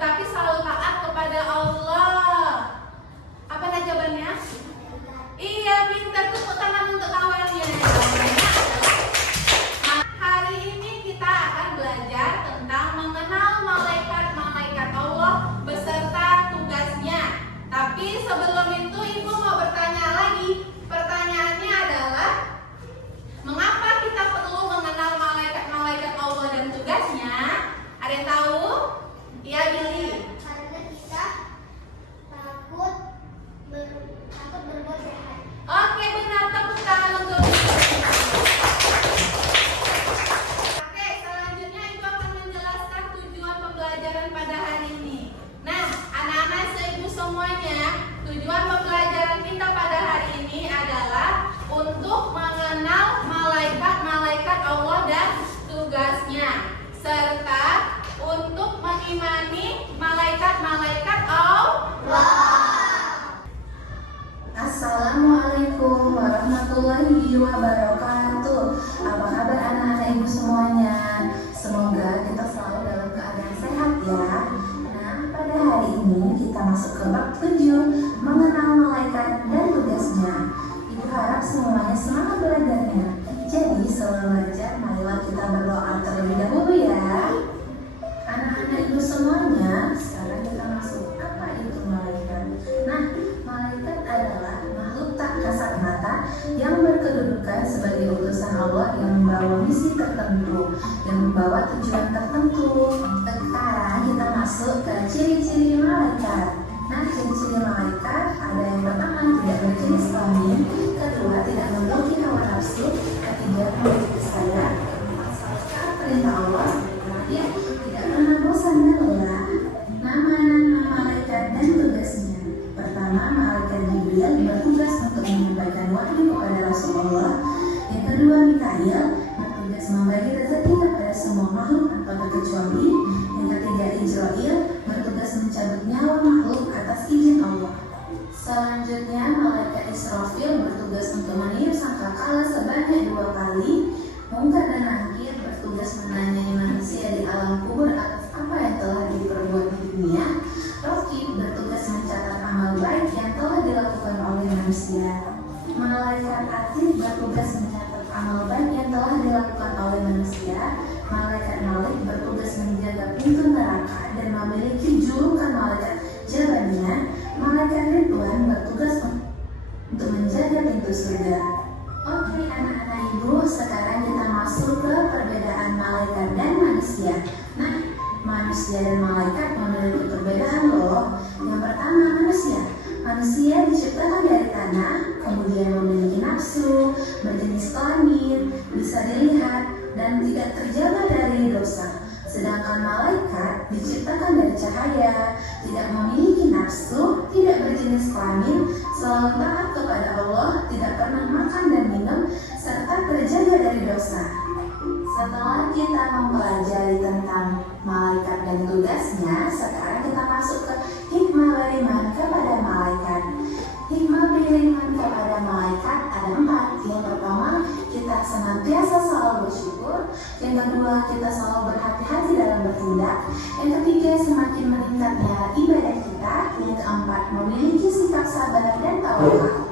tetapi selalu taat kepada Allah. Apa jawabannya? Iya, pintar. Tepuk tangan untuk kawannya. Hari ini kita akan belajar tentang mengenal malaikat-malaikat Allah beserta tugasnya. Tapi sebelum itu Ibu mau bertanya lagi. Pertanyaannya adalah, mengapa kita perlu mengenal malaikat-malaikat Allah dan tugasnya? Ada yang tahu? Iya, Billy. Karena kita takut berbuat jahat. Oke, benar. Tepuk tangan untuk Oke, selanjutnya Ibu akan menjelaskan tujuan pembelajaran pada hari ini. Nah, anak-anak seibu semuanya, tujuan pembelajaran kita pada hari ini adalah untuk mengenal malaikat-malaikat Allah dan tugasnya, serta untuk mengimani malaikat-malaikat Allah. Assalamualaikum warahmatullahi wabarakatuh. Apa kabar anak-anak ibu semuanya? Semoga kita selalu dalam keadaan sehat ya. Nah, pada hari ini kita masuk ke bab 7, mengenal malaikat dan tugasnya. Ibu harap semuanya semangat belajarnya. Jadi sebelum belajar, marilah kita berdoa terlebih dahulu ya. Anak-anak ibu semuanya, sekarang kita masuk apa itu malaikat. Nah, malaikat adalah makhluk tak kasat mata yang berkedudukan sebagai utusan Allah yang membawa misi tertentu, yang membawa tujuan tertentu. Sekarang kita masuk ke ciri-ciri malaikat. Nah, ciri-ciri malaikat ada yang pertama, tidak berjenis kelamin, kedua, tidak memiliki hawa nafsu, ketiga, memiliki kesadaran, keempat, selalu taat perintah Allah, terakhir, tidak pernah bosan dan lelah. Nama-nama malaikat dan tugasnya. Pertama, malaikat Jibril bertugas untuk menyampaikan wahyu kepada Rasulullah. Yang kedua, Mikail bertugas membagi rezeki kepada semua makhluk tanpa terkecuali. Yang ketiga, Israil bertugas mencabut nyawa makhluk atas izin Allah. Selanjutnya, malaikat Israfil bertugas untuk meniup sangkakala sebanyak 2 kali. Munkar dan Nakir bertugas menanyai manusia di alam kubur atas apa yang telah diperbuat di dunia. Raqib bertugas mencatat amal baik yang telah dilakukan oleh manusia. Malaikat Atid bertugas mencatat amal baik yang telah dilakukan oleh manusia. Malaikat Malik bertugas menjaga pintu neraka dan memiliki julukan malaikat jalannya. Malaikat Ridwan bertugas untuk menjaga pintu surga. Oke anak-anak ibu, sekarang kita masuk ke perbedaan malaikat dan manusia. Nah, manusia dan malaikat memiliki perbedaan loh. Yang pertama, manusia. Manusia diciptakan dari tanah, kemudian memiliki nafsu, berjenis kelamin, bisa dilihat, dan tidak terjaga dari dosa. Sedangkan malaikat diciptakan dari cahaya, tidak memiliki nafsu, tidak berjenis kelamin, selalu taat kepada Allah, tidak pernah makan dan minum, serta terjaga dari dosa. Setelah kita mempelajari tentang malaikat dan tugasnya, sekarang kita masuk ke hikmah beriman kepada malaikat. Hikmah beriman kepada malaikat ada 4. Yang pertama, kita senantiasa selalu bersyukur. Yang kedua, kita selalu berhati-hati dalam bertindak. Yang ketiga, semakin meningkatnya ibadah kita. Yang keempat, memiliki sikap sabar dan tawakal.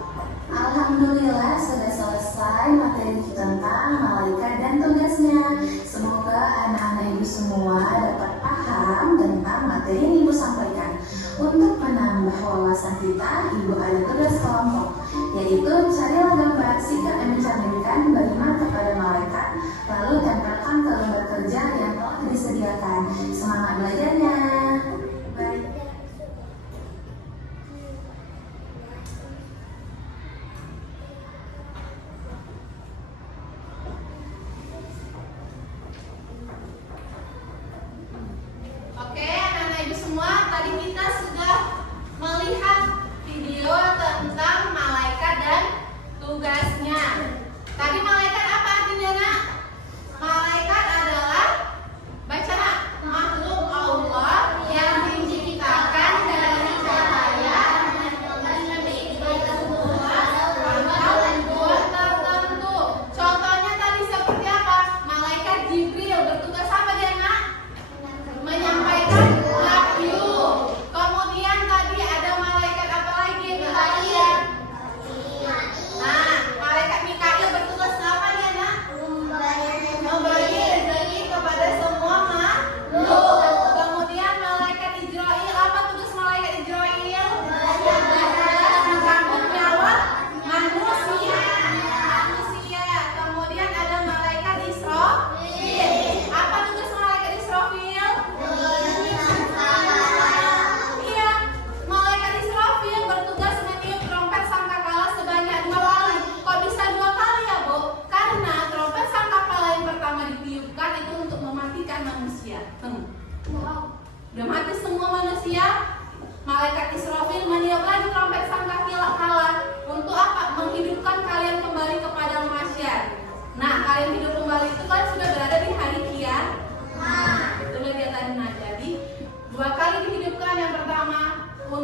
Alhamdulillah sudah selesai materi tentang malaikat dan tugasnya. Semoga anak-anak ibu semua dapat paham tentang materi yang ibu sampaikan. Untuk menambah wawasan kita, ibu ada tugas kelompok, yaitu carilah gambar sikap yang mencerminkan beriman kepada malaikat, lalu tempelkan ke lembar kerja yang telah disediakan. Semangat belajarnya. Baik. Oke, anak-anak ibu semua, tadi kita sudah melihat video tentang malaikat dan tugasnya. Tadi malaikat apa artinya, Nak? Malaikat adalah, baca Nak, makhluk Allah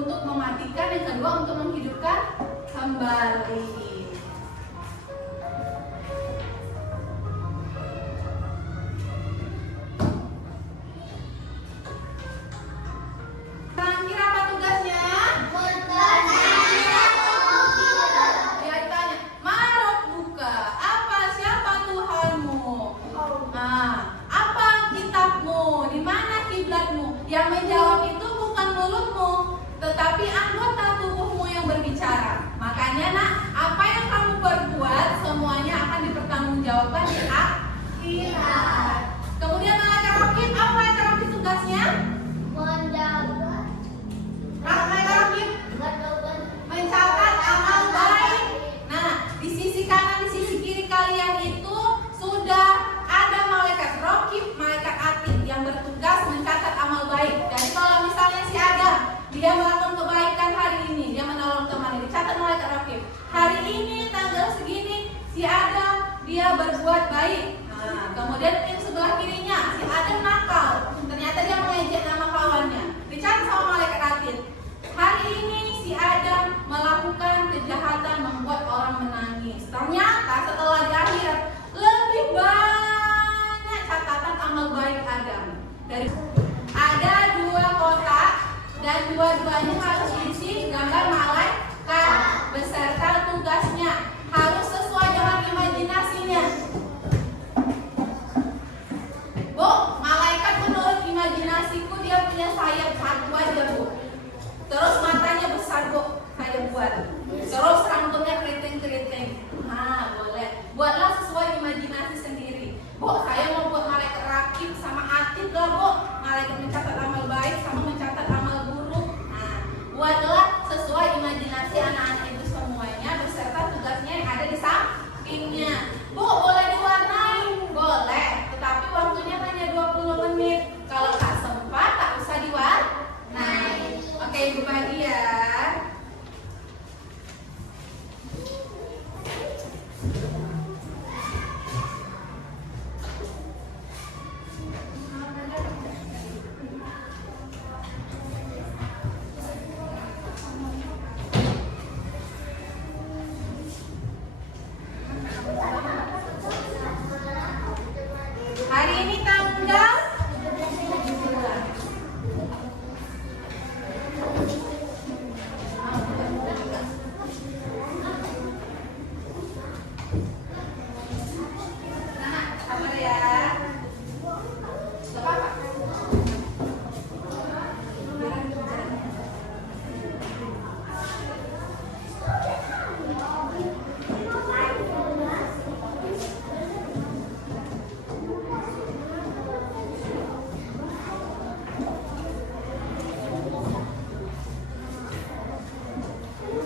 untuk mematikan, yang kedua untuk menghidupkan kembali. Terakhir apa tugasnya? Dia ditanya, Marot buka, apa siapa Tuhanmu? Nah, apa kitabmu? Di mana kiblatmu? Yang menjawab itu bukan mulutmu, tetapi anggota tubuhmu yang berbicara. Makanya nak, apa yang kamu perbuat semuanya akan dipertanggungjawabkan di akhirat. Kemudian malaikat rakib, apa malaikat rakib tugasnya? Malaikat rakib mencatat amal baik. Nah, di sisi kanan, di sisi kiri kalian itu sudah ada malaikat rakib, malaikat atid yang bertugas mencatat amal baik. Jadi kalau misalnya si Adam, dia melakukan kebaikan hari ini, dia menolong temannya, dicatat malaikat rakib. Hari ini tanggal segini si Adam dia berbuat baik. Nah, kemudian yang sebelah kirinya si Adam nakal, ternyata dia mengejek nama kawannya, dicatat sama malaikat atid. Hari ini si Adam melakukan kejahatan membuat orang menangis. Ternyata setelah di akhirat lebih banyak catatan amal baik Adam. Dari ada 2 kotak dan dua-duanya harus diisi gambar malaikat beserta tugasnya. Harus sesuai dengan imajinasinya. Bu, malaikat menurut imajinasiku dia punya sayap 1 aja, Bu. Terus matanya besar, Bu, saya buat. Terus rambutnya keriting-keriting. Nah, boleh. Buatlah sesuai imajinasi sendiri. Bu, saya mau buat malaikat rakib sama atid lah, Bu. Malaikat mencatat amal baik sama mencatat amal buruk. Nah, buatlah sesuai imajinasi anak-anak itu semuanya beserta tugasnya yang ada di sampingnya. Bu, boleh diwarnai? Boleh. Tetapi waktunya hanya 20 menit. Kalau tak sempat, tak usah diwarnai. Oke, Ibu bagi ya. Hari ini tanggal 17. Nah, sabar ya. Gak apa-apa.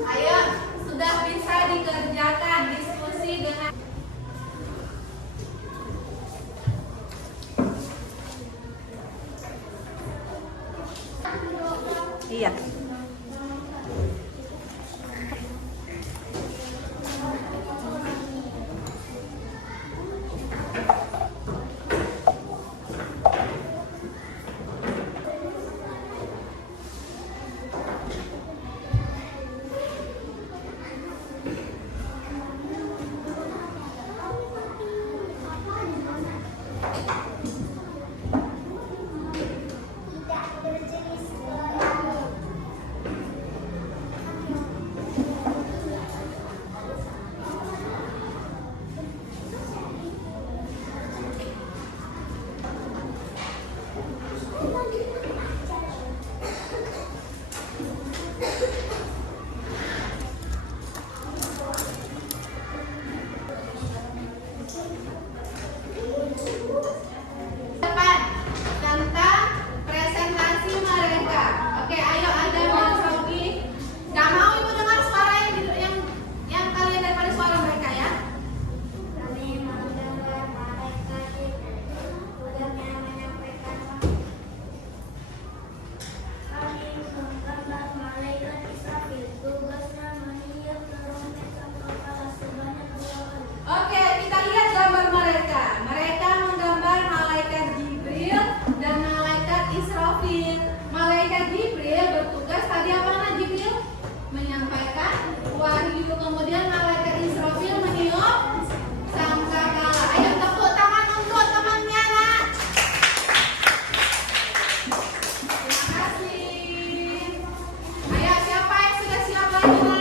Ayo, sudah bisa dikerjakan diskusi dengan Iya. Tidak berjenis kelamin. kita